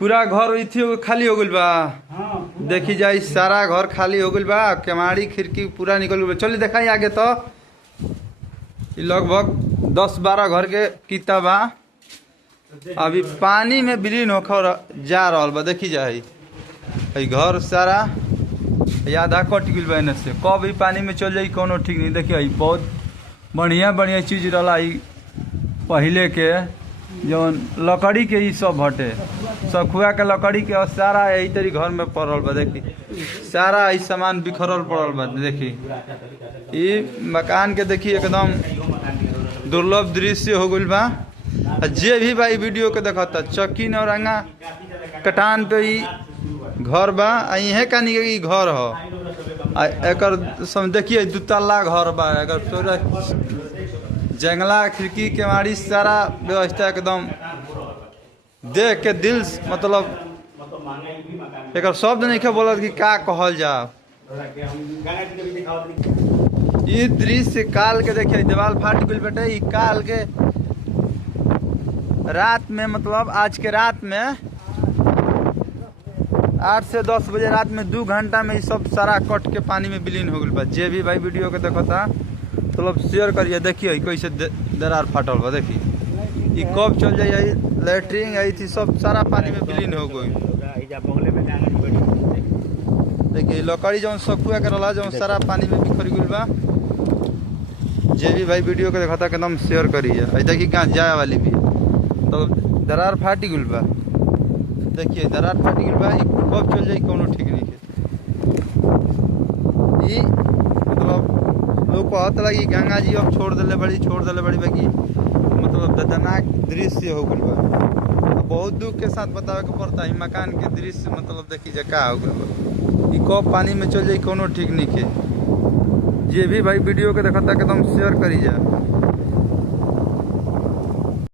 पूरा घर इथी खाली हो गइल बा। देखी जाई सारा घर खाली हो गइल बा, केवाड़ी खिड़की पूरा निकल गइल बा। चलिए दिखाई आगे तो ई लगभग 10-12 घर के किता बा। अभी पानी में विलीन होकर जा रहल बा। देखी जाई ई घर सारा आधा कट गइल बा। एने से कब ई पानी में चल जाई कोनो ठीक नहीं। देखिए बहुत बढ़िया बढ़िया चीज रहा। पहले के जौन लकड़ी के ई सब हटे, सखुआ के लकड़ी के सारा यही तरी घर में पड़ल बा। देखी सारा ई सामान बिखरल पड़ल बा। देखी ई मकान के देखी एकदम दुर्लभ दृश्य हो गइल बा। जे भी भाई वीडियो के देखता चक्की नौरंगा कटान पे ई घर बा। इहे कनी के ई घर ह। एकर देखिए 2 तल्ला घर बा। एकर पूरा जंगला खिड़की केवाड़ी सारा व्यवस्था एकदम देख के दिल मतलब एकर शब्द नहीं के बोलत कि का कहल जा। ये दृश्य काल के देखिए दीवार फाट गइल बेटे। ई काल के रात में मतलब आज के रात में 8 से 10 बजे रात में 2 घंटा में ये सब सारा कट के पानी में विलीन हो गइल बा। जे भी भाई वीडियो के देखता मतलब शेयर करिए। देखिए कैसे दरार फाटल बा। देखी ई कब चल जाई लैट्रिन आई थी सब सारा पानी में विलीन हो गई। देखिए लकड़ी जौन सखुआ के रहा जौन सारा पानी में बिखर गइल बा। जे भी भाई वीडियो के देखता एकदम शेयर करिए। आई देखी कहाँ जाए वाली भी तो दरार फाटी गइल बा। देखिए दरार फाटी गइल बा। ई कब चल जाई कोनो ठीक नहीं है। ई मतलब लोग कहत लगी गंगा जी अब छोड़ दिले बड़ी बाकी मतलब दर्दनाक दृश्य हो गइल बा। बहुत दुख के साथ बतावे के पड़ता है मकान के दृश्य मतलब देखी जा का हो गइल बा। ई कब पानी में चल जाई कोनो ठीक नहीं के। जे भी भाई वीडियो के देखता एकदम शेयर करी जा।